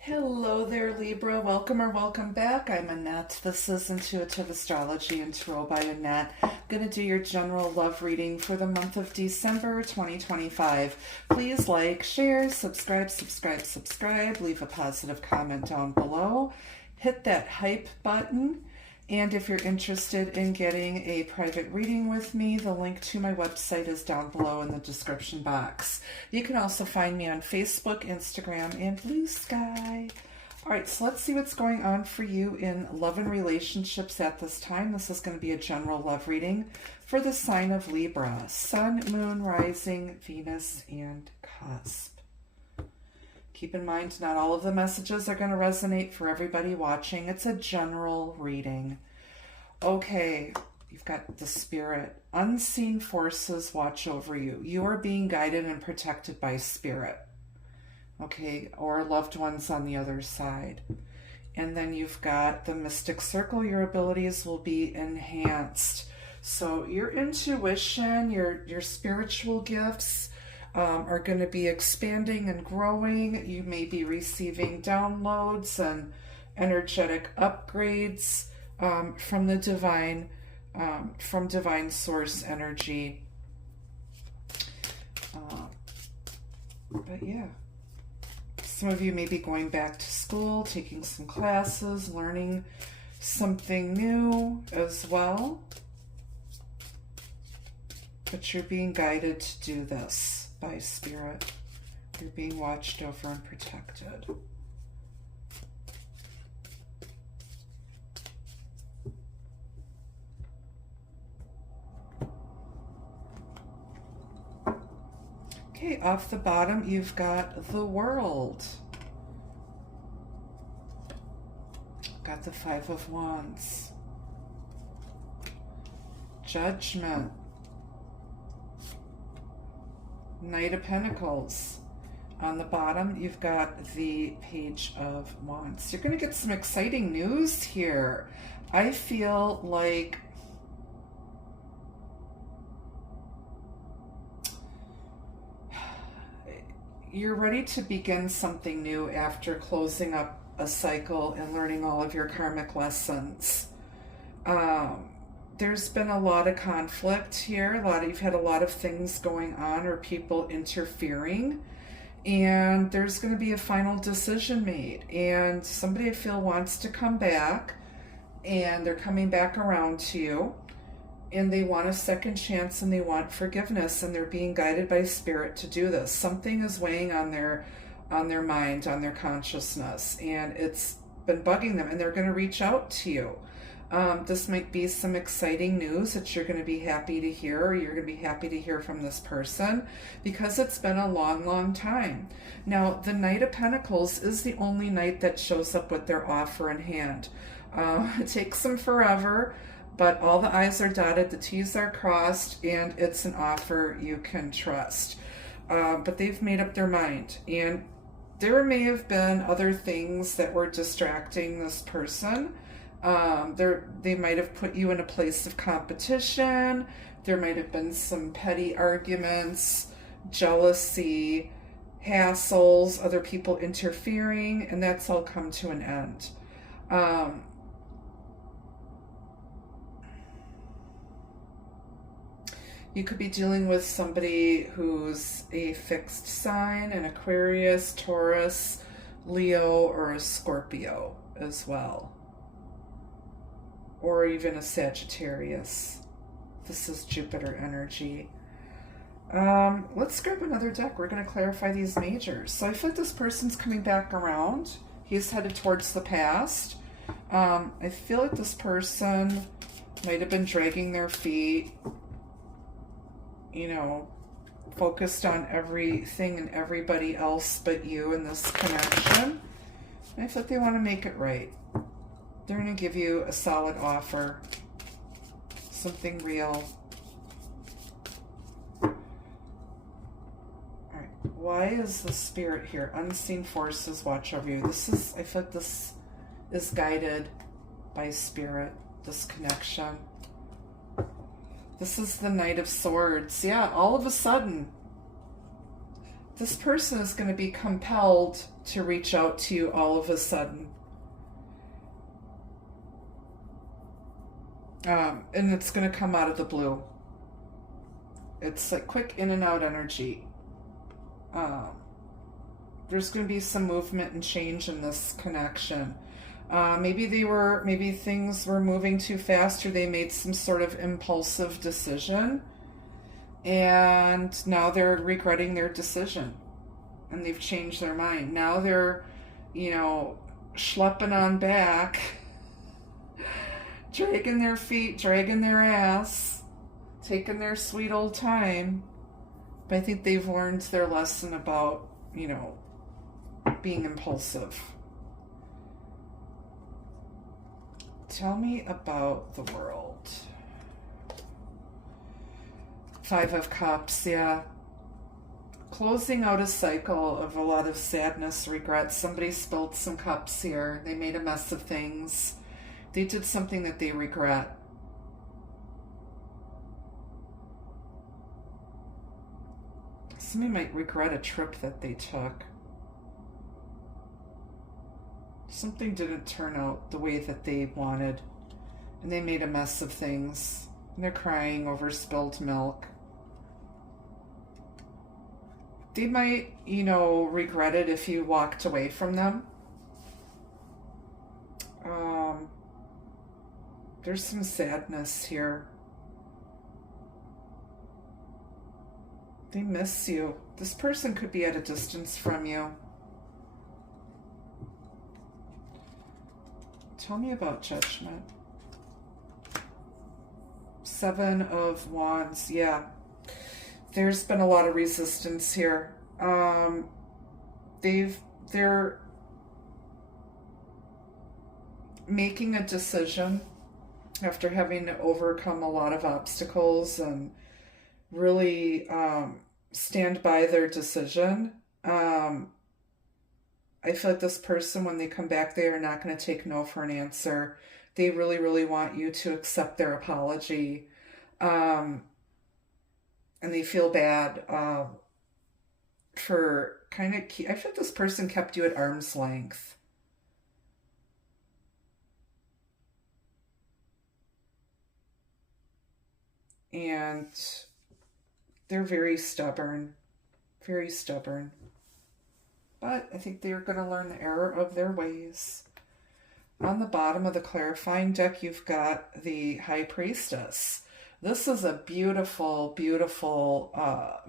Hello there, Libra. Welcome or welcome back. I'm Annette. This is Intuitive Astrology and Tarot by Annette. I'm going to do your general love reading for the month of December 2025. Please like, share, subscribe. Leave a positive comment down below. Hit that hype button. And if you're interested in getting a private reading with me, the link to my website is down below in the description box. You can also find me on Facebook, Instagram, and Blue Sky. All right, so let's see what's going on for you in love and relationships at this time. This is going to be a general love reading for the sign of Libra. Sun, Moon, Rising, Venus, and Cusp. Keep in mind, not all of the messages are going to resonate for everybody watching. It's a general reading. Okay, you've got the Spirit. Unseen forces watch over you. You are being guided and protected by Spirit. Okay, or loved ones on the other side. And then you've got the Mystic Circle. Your abilities will be enhanced. So your intuition, your spiritual gifts, are going to be expanding and growing. You may be receiving downloads and energetic upgrades from the divine, from divine source energy. But yeah, some of you may be going back to school, taking some classes, learning something new as well. But you're being guided to do this by Spirit. You're being watched over and protected. Okay, off the bottom, you've got the World. Got the Five of Wands. Judgment. Knight of Pentacles. On the bottom, you've got the Page of Wands. You're going to get some exciting news here. I feel like you're ready to begin something new after closing up a cycle and learning all of your karmic lessons. There's been a lot of conflict here. You've had a lot of things going on or people interfering, and there's going to be a final decision made. And somebody I feel wants to come back, and they're coming back around to you, and they want a second chance and they want forgiveness, and they're being guided by Spirit to do this. Something is weighing on their mind, on their consciousness, and it's been bugging them, and they're going to reach out to you. This might be some exciting news that you're going to be happy to hear, or you're going to be happy to hear from this person, because it's been a long time. Now, the Knight of Pentacles is the only knight that shows up with their offer in hand. It takes them forever, but all the I's are dotted, the T's are crossed, and it's an offer you can trust. But they've made up their mind, and there may have been other things that were distracting this person. They might have put you in a place of competition. There might have been some petty arguments, jealousy, hassles, other people interfering, and that's all come to an end. You could be dealing with somebody who's a fixed sign, an Aquarius, Taurus, Leo, or a Scorpio as well. Or even a Sagittarius. This is Jupiter energy. Let's grab another deck. We're going to clarify these majors. So I feel like this person's coming back around. He's headed towards the past. I feel like this person might have been dragging their feet, you know, focused on everything and everybody else but you in this connection. And I feel like they want to make it right. They're going to give you a solid offer, something real. All right, why is the Spirit here? Unseen forces watch over you. This is, I feel like this is guided by Spirit, this connection. This is the Knight of Swords. Yeah, all of a sudden, this person is going to be compelled to reach out to you all of a sudden. And it's going to come out of the blue. It's like quick in and out energy. There's going to be some movement and change in this connection. Maybe things were moving too fast, or they made some sort of impulsive decision, and now they're regretting their decision, and they've changed their mind. Now they're, schlepping on back, dragging their feet, dragging their ass, taking their sweet old time. But I think they've learned their lesson about, being impulsive. Tell me about the world. 5 of Cups, yeah. Closing out a cycle of a lot of sadness, regret. Somebody spilled some cups here. They made a mess of things. They did something that they regret. Somebody might regret a trip that they took. Something didn't turn out the way that they wanted, and they made a mess of things, and they're crying over spilled milk. They might, regret it if you walked away from them. There's some sadness here. They miss you. This person could be at a distance from you. Tell me about Judgment. 7 of Wands. Yeah. There's been a lot of resistance here. They're making a decision after having to overcome a lot of obstacles and really stand by their decision. I feel like this person, when they come back, they are not going to take no for an answer. They really, really want you to accept their apology. And they feel bad for kind of... I feel like this person kept you at arm's length. And they're very stubborn. Very stubborn. But I think they're going to learn the error of their ways. On the bottom of the clarifying deck, you've got the High Priestess. This is a beautiful, beautiful,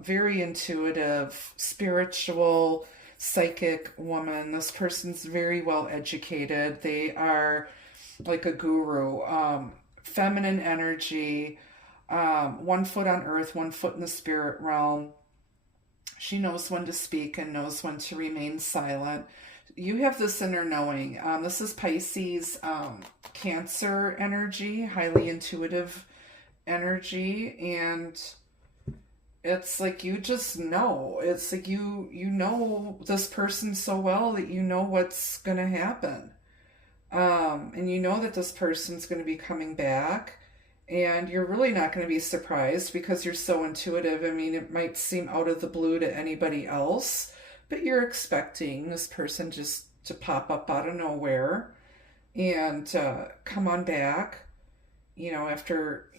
very intuitive, spiritual, psychic woman. This person's very well educated. They are like a guru. Feminine energy, 1 foot on earth, 1 foot in the spirit realm. She knows when to speak and knows when to remain silent. You have this inner knowing. This is Pisces, Cancer energy, highly intuitive energy. And it's like you just know. It's like you know this person so well that you know what's going to happen. And you know that this person's going to be coming back. And you're really not going to be surprised because you're so intuitive. I mean, it might seem out of the blue to anybody else, but you're expecting this person just to pop up out of nowhere and come on back, after,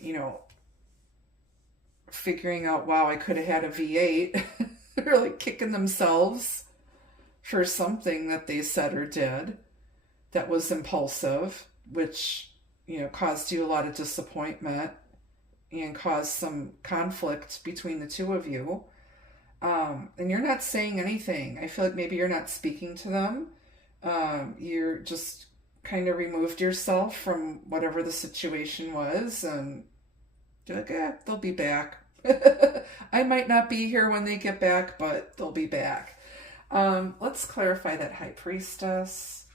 figuring out, wow, I could have had a V8, really kicking themselves for something that they said or did that was impulsive, which caused you a lot of disappointment and caused some conflict between the two of you. And you're not saying anything. I feel like maybe you're not speaking to them. You're just kind of removed yourself from whatever the situation was, and you're like, they'll be back. I might not be here when they get back, but they'll be back. Let's clarify that High Priestess.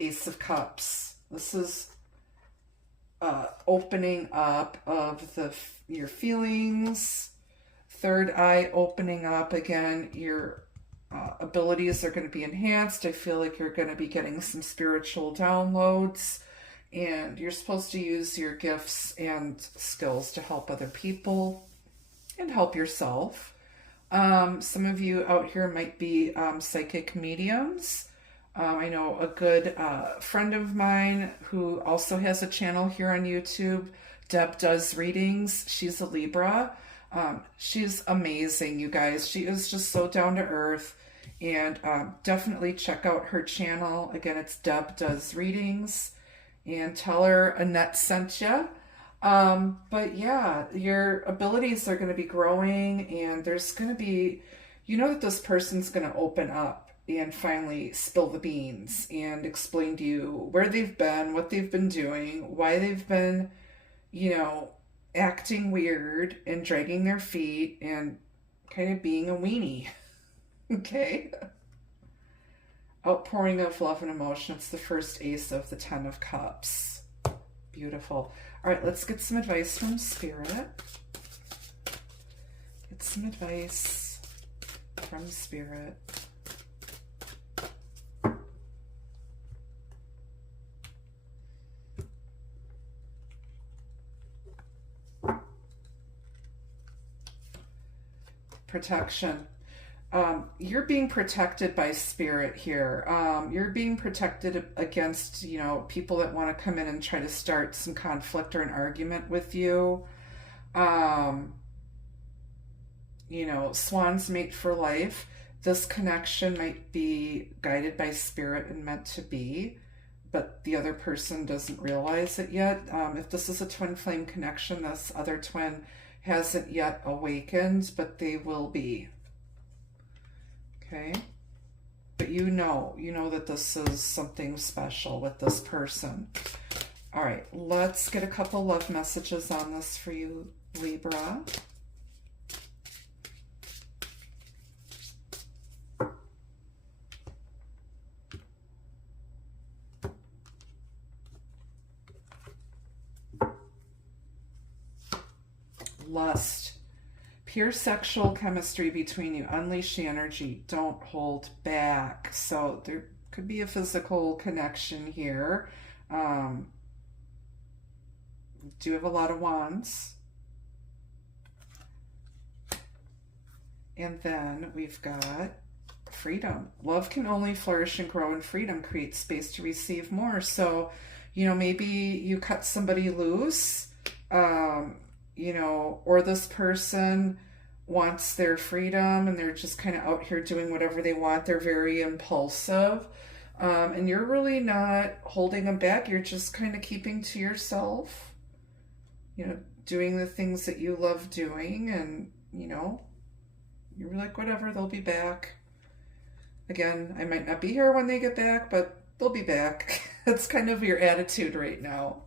Ace of Cups. This is opening up of your feelings. Third eye opening up again. Your abilities are going to be enhanced. I feel like you're going to be getting some spiritual downloads. And you're supposed to use your gifts and skills to help other people and help yourself. Some of you out here might be psychic mediums. I know a good friend of mine who also has a channel here on YouTube, Deb Does Readings. She's a Libra. She's amazing, you guys. She is just so down to earth. And definitely check out her channel. Again, it's Deb Does Readings. And tell her Annette sent you. But yeah, your abilities are going to be growing, and there's going to be, you know, that this person's going to open up and finally spill the beans and explain to you where they've been, what they've been doing, why they've been, you know, acting weird and dragging their feet and kind of being a weenie. Okay? Outpouring of love and emotion. It's the first ace of the 10 of Cups. Beautiful. All right, let's get some advice from Spirit. Get some advice from Spirit. Protection. You're being protected by Spirit here. You're being protected against, you know, people that want to come in and try to start some conflict or an argument with you. You know, swans mate for life. This connection might be guided by Spirit and meant to be, but the other person doesn't realize it yet. If this is a twin flame connection, this other twin hasn't yet awakened, but they will be. Okay, but you know that this is something special with this person. All right, let's get a couple love messages on this for you, Libra. Lust. Pure sexual chemistry between you. Unleash the energy. Don't hold back. So there could be a physical connection here. Do have a lot of wands. And then we've got freedom. Love can only flourish and grow in freedom. Create space to receive more. So, you know, maybe you cut somebody loose. You know, or this person wants their freedom and they're just kind of out here doing whatever they want. They're very impulsive. And you're really not holding them back. You're just kind of keeping to yourself, you know, doing the things that you love doing. And, you know, you're like, whatever, they'll be back. Again, I might not be here when they get back, but they'll be back. That's kind of your attitude right now.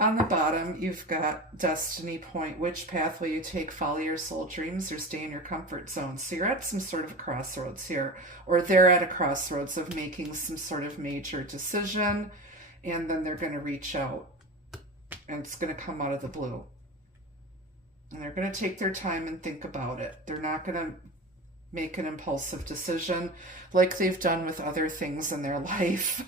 On the bottom, you've got destiny point. Which path will you take? Follow your soul dreams or stay in your comfort zone? So you're at some sort of a crossroads here, or they're at a crossroads of making some sort of major decision, and then they're going to reach out, and it's going to come out of the blue. And they're going to take their time and think about it. They're not going to make an impulsive decision like they've done with other things in their life.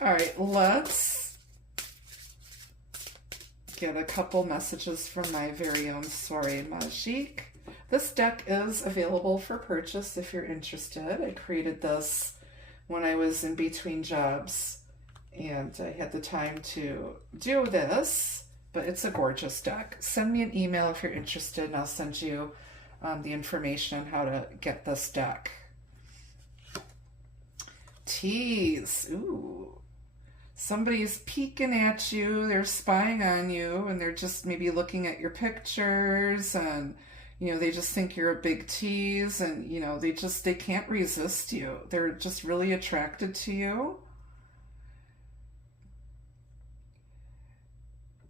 All right, let's get a couple messages from my very own Soiree Magique. This deck is available for purchase if you're interested. I created this when I was in between jobs, and I had the time to do this, but it's a gorgeous deck. Send me an email if you're interested, and I'll send you the information on how to get this deck. Tease. Ooh. Somebody's peeking at you, they're spying on you, and they're just maybe looking at your pictures, and, you know, they just think you're a big tease, and, you know, they can't resist you. They're just really attracted to you.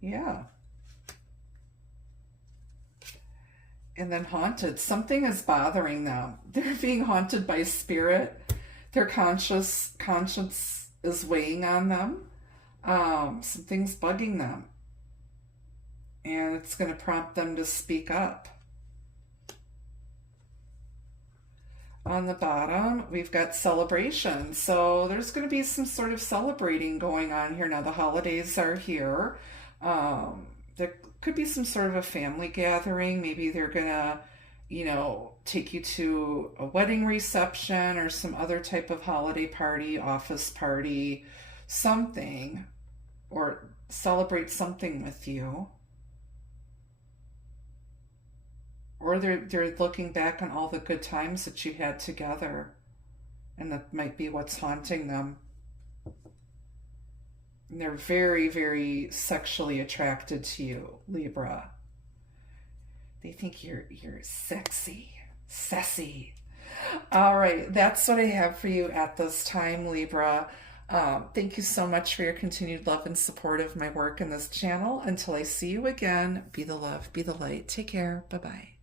Yeah. And then haunted. Something is bothering them. They're being haunted by Spirit. Their conscience is weighing on them. Something's bugging them. And it's going to prompt them to speak up. On the bottom, we've got celebration. So there's going to be some sort of celebrating going on here. Now, the holidays are here. There could be some sort of a family gathering. Maybe they're going to, take you to a wedding reception or some other type of holiday party, office party, something, or celebrate something with you. Or they're looking back on all the good times that you had together, and that might be what's haunting them. And they're very, very sexually attracted to you, Libra. They think you're sexy, sassy. All right, that's what I have for you at this time, Libra. Thank you so much for your continued love and support of my work in this channel. Until I see you again, be the love, be the light. Take care. Bye-bye.